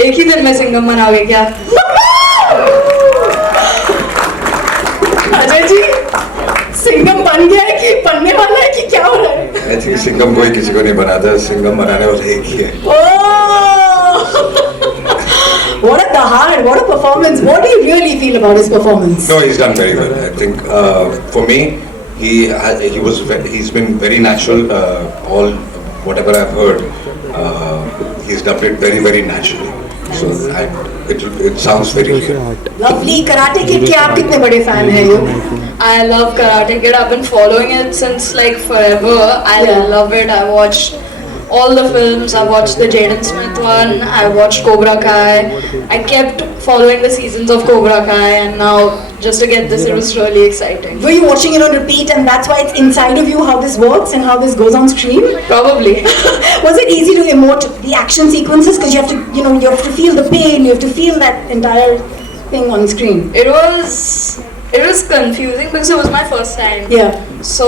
एक ही दिन में सिंघम बनाओगे क्या? अजय जी सिंघम बन गया है कि बनने वाला है कि क्या हो रहा है? आई थिंक सिंघम कोई किसी को नहीं बनाता, सिंघम बनाने वाला एक ही है. What a dahar, what a performance. What do you really feel about his performance? No, he's done very well. I think for me, he's been very natural. All whatever I've heard, he's dubbed it very very naturally. So it sounds very real. Lovely. Karate Kid के आप कितने बड़े fan हैं you? I love Karate Kid. I've been following it since like forever. I Yeah. love it. I watched all the films. I watched the Jaden Smith one. I watched Cobra Kai. I kept following the seasons of Cobra Kai, and now just to get this, it was really exciting. Were you watching it on repeat and that's why it's inside of you how this works and how this goes on screen? Probably. Was it easy to emote the action sequences because you have to, you have to feel the pain, you have to feel that entire thing on screen? It was confusing because it was my first time. Yeah. So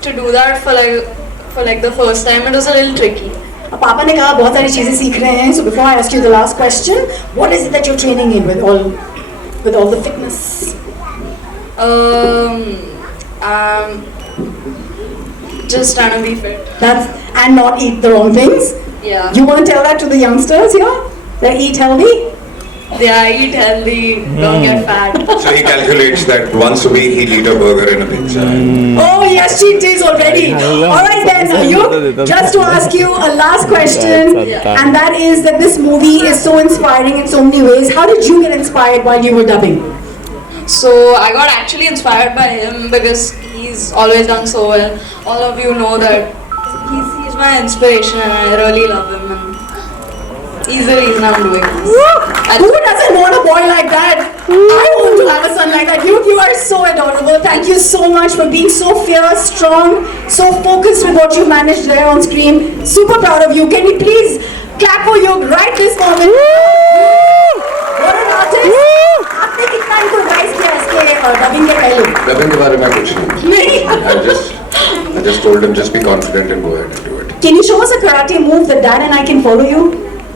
to do that for like the first time, it was a little tricky. अब पापा ने कहा बहुत सारी चीजें सीख रहे हैं. So before I ask you the last question, what is it that you're training in with all the fitness? Just trying to be fit. And not eat the wrong things. Yeah. You want to tell that to the youngsters here? That eat healthy? Yeah, eat healthy, don't get fat. So he calculates that once a week he'll eat a burger and a pizza. Oh yes, cheat days already. All right then, you just to ask you a last question, and that is that this movie is so inspiring in so many ways. How did you get inspired while you were dubbing? So I got actually inspired by him because he's always done so well. All of you know that he's my inspiration, and I really love him. And he's the reason I'm doing this. Who doesn't want a boy like that? I want to have a son like that. You are so adorable. Thank you so much for being so fierce, strong, so focused with what you managed there on screen. Super proud of you. Can we please clap for you right this moment? What an artist. आपने कितना इनको advice किया इसके dubbing के पहले? Dubbing के बारे में कुछ नहीं. नहीं. I just told him just be confident and go ahead and do it. Can you show us a karate move that Dad and I can follow you?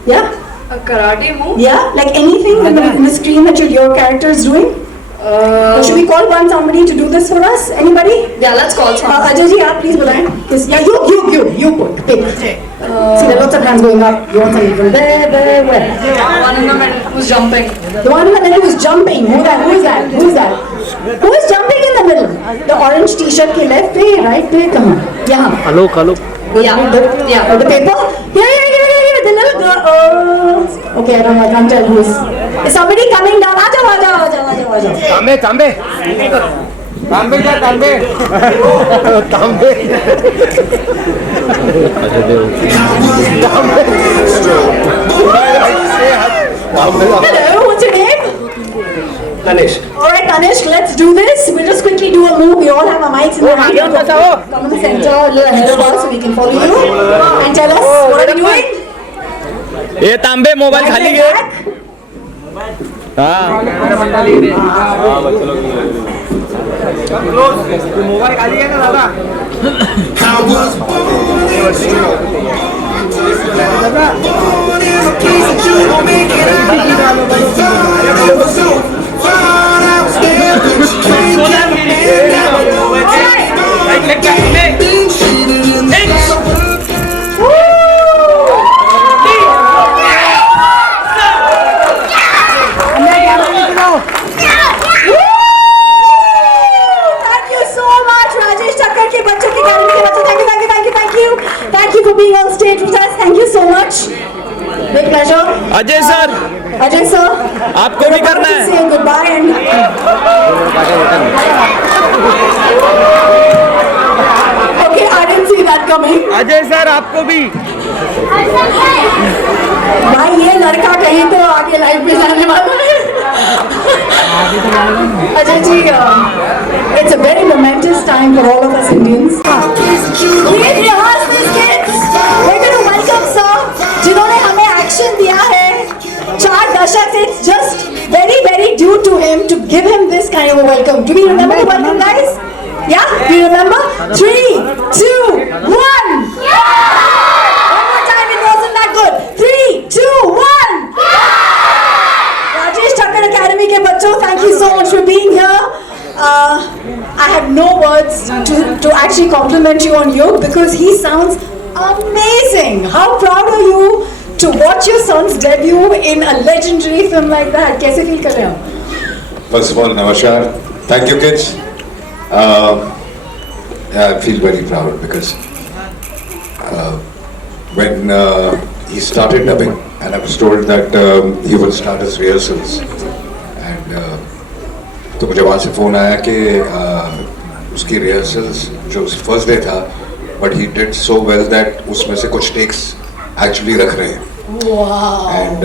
Yeah? A karate move? Yeah? Like anything in the screen that your character is doing? Or should we call somebody to do this for us? Anybody? Yeah, let's call someone. Ajay ji, आप please बुलाएं. Yeah, you put pick. See, there are lots of hands going up. You want somebody from there, where? One in the middle who's jumping. The one in the middle who is jumping. Who is that? Who is jumping in the middle? The orange T-shirt के left पे, right पे, come on. यहाँ. Hello. Yeah. The paper? Yeah. The little girl. Okay, I can't tell who is. Is somebody coming down? आजा. Hello, what's your name? Ganesh. Alright, Ganesh, let's do this. We'll just quickly do a move. We all have our mics in the hand. Come in the center, a little ahead of us so we can follow you. And tell us, what are we doing? ये तांबे mobile Right खाली leg गए. back. हाँ. Mobile खाली है ना दादा. Thank you so much, Rajesh Thakkar के बच्चों की गाड़ी के बच्चों. Thank you for being on stage with us. Thank you so much. Big pleasure. Ajay sir, Ajay sir, आपको भी करना है. say goodbye and okay, I didn't see that coming. Ajay sir आपको भी. भाई ये लड़का कहीं तो आगे लाइफ में जाने वाला है. Ajay ji, it's a very momentous time for all of us Indians. Please rehearse this, kids. We're going to welcome sir, जिन्होंने हमें action दिया है. 4 दशक से it's just very very due to him to give him this kind of a welcome. Do we remember the welcome, guys? Yeah, do you remember? 3, 2, 1. One more time, it wasn't that good. 3, 2, 1. to actually compliment you on Yug because he sounds amazing. How proud are you to watch your son's debut in a legendary film like that? कैसे feel कर रहे हो? First of all, namaskar. Thank you, kids. Yeah, I feel very proud because when he started dubbing, and I was told that he will start his rehearsals, and तो मुझे वहाँ से phone आया कि उसकी rehearsals जो first day था, but he did so well that उसमें से कुछ takes actually रख रहे हैं. Wow. And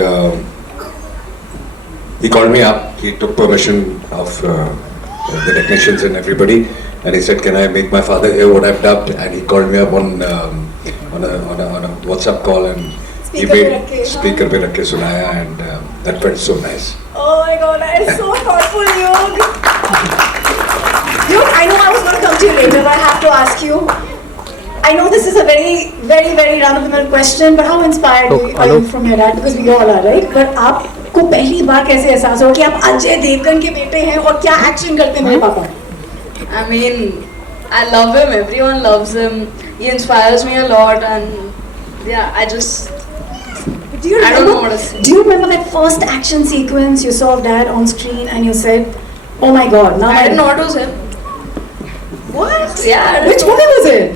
he called me up. He took permission of the technicians and everybody, and he said, "Can I make my father hear what I've dubbed?" And he called me up on a WhatsApp call, and he made speaker पे रख के सुनाया, and that felt so nice. Oh my God, that is so thoughtful, Yug. Yug, I know I was going to come to you later, but I have to ask you. I know this is a very, very, very run-of-the-mill question, but how inspired are you from your dad? Because we all are, right? But आपको पहली बार कैसे एहसास हुआ कि आप अजय देवगन के बेटे हैं और क्या एक्शन करते हैं मेरे पापा? I mean, I love him. Everyone loves him. He inspires me a lot, and yeah, I just. Do you I don't remember? know what to say. Do you remember that first action sequence you saw of Dad on screen and you said, "Oh my God!" Now I didn't know it was him. What? Yeah. I didn't Which know. movie was it?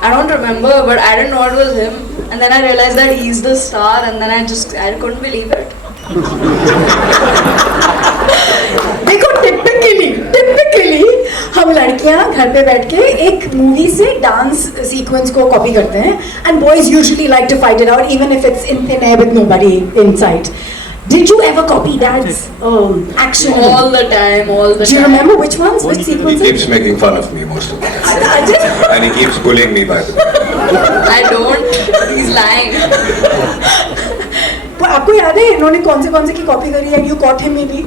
I don't remember, but I didn't know it was him. And then I realized that he's the star, and then I couldn't believe it. देखो typically हम लड़कियां घर पे बैठ के एक movie से dance sequence को कॉपी करते हैं and boys usually like to fight it out even if it's in thin air with nobody inside. Did you ever copy Dad's action? All the time. Do you remember which ones? Which He sequences? keeps making fun of me most of the time, I did. and he keeps bullying me by the way. I don't. He's lying. पर आपको याद है इन्होंने कौन से की copy करी है? You caught him maybe?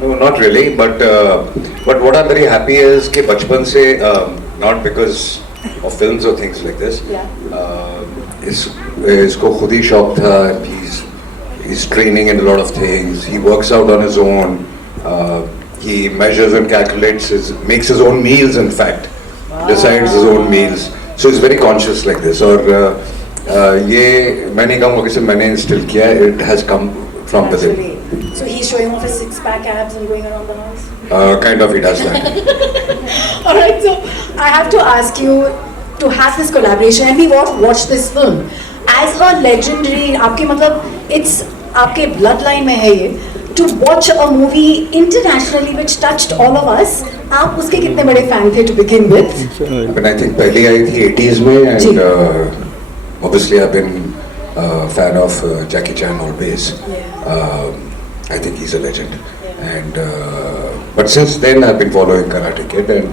No, not really, but what I'm very happy is कि बचपन से not because of films or things like this. इसको खुद ही शौक था. He's training in a lot of things. He works out on his own. He measures and calculates makes his own meals. In fact, decides his own meals. So he's very conscious like this. और ये मैं नहीं कहूँगा कि सिर्फ मैंने instill किया. It has come from within. So he's showing off his six-pack abs and going around the house. Kind of, he does that. All right, so I have to ask you to have this collaboration, and we watched this film as a legendary. आपके मतलब it's आपके bloodline में है ये. To watch a movie internationally which touched all of us. आप उसके कितने बड़े fan थे to begin with? But I think पहली आई थी 80s में, and obviously I've been a fan of Jackie Chan always. I think he's a legend. And but since then I've been following Karate Kid, and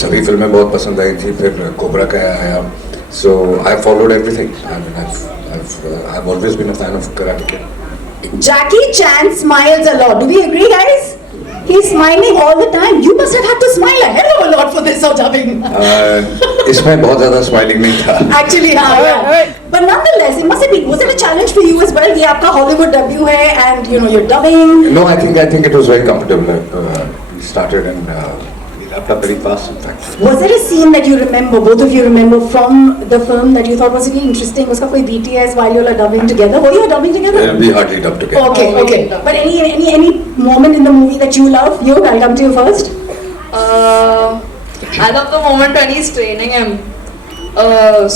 सभी फिल्में बहुत पसंद आई थी. फिर cobra का आया, so I followed everything. I mean, I've always been a fan of Karate Kid. Jackie Chan smiles a lot. Do we agree, guys? He's smiling all the time. You must have had to smile a hell of a lot for this dubbing. इसमें बहुत ज़्यादा smiling नहीं था. Actually, yeah. But nonetheless, it must have been. Was it a challenge for you as well? ये आपका Hollywood debut है, and you're dubbing. No, I think it was very comfortable. We started and we wrapped up very fast, in fact. Was there a scene that you remember, both of you remember from the film that you thought was really interesting? उसका कोई BTS while you were dubbing together? Were you dubbing together? We hardly dubbed together. Okay. But any moment in the movie that you love? I'll come to you first. I love the moment when he's training him.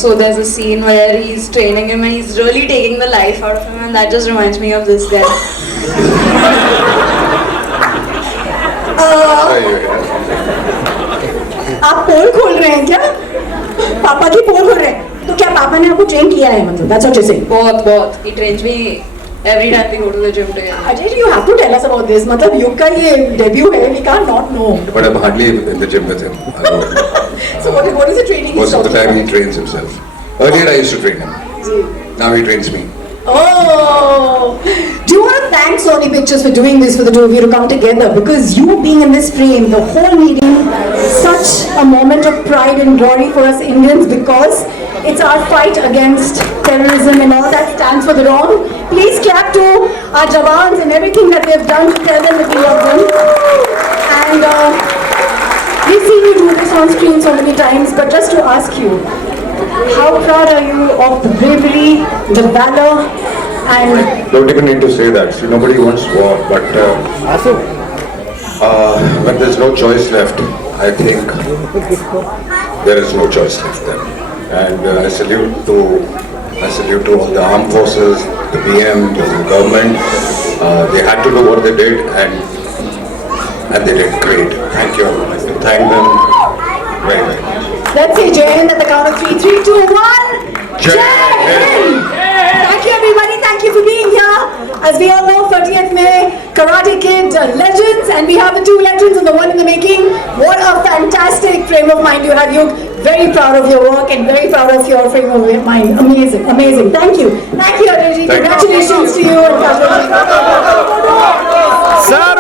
So there's a scene where he's training him and he's really taking the life out of him, and that just reminds me of this guy. आप पोल खोल रहे हैं क्या? पापा की पोल खोल रहे हैं? तो क्या पापा ने आपको ट्रेन किया है मतलब? That's what you're saying. बहुत. He trains me every time we go to the gym together. Ajay, you have to tell us about this. मतलब युग का ये debut है, we can't not know. But I'm hardly in the gym with him. So what is the training? Most of the time he trains himself. Earlier I used to train him. Now he trains me. Oh! Do you want to thank Sony Pictures for doing this for the two of you to come together? Because you being in this frame, the whole meeting, such a moment of pride and glory for us Indians, because it's our fight against terrorism and all that stands for the wrong. Please clap to our Jawans and everything that they've done to tell them that we love them. And we've seen you do this on screen so many times, but just to ask you, how proud are you of the bravery, the valor, and Don't even need to say that. See, nobody wants war, but when there's no choice left, I think there is no choice left then. And I salute to all the armed forces, the PM, the government. They had to do what they did, and they did great. Thank you. I'd like to thank them very, very much. let's say Jai Hind at the count of 3, 3, 2, 1. Jai Jai Hind! Thank you everybody, thank you for being here. As we all know, 30th May, Karate Kid legends, and we have the two legends and the one in the making. What a fantastic frame of mind you have. You're very proud of your work and very proud of your frame of mind. Amazing, amazing. Thank you. Thank you, Ajay ji. Thank you. Congratulations to you and Sajid ji. Sir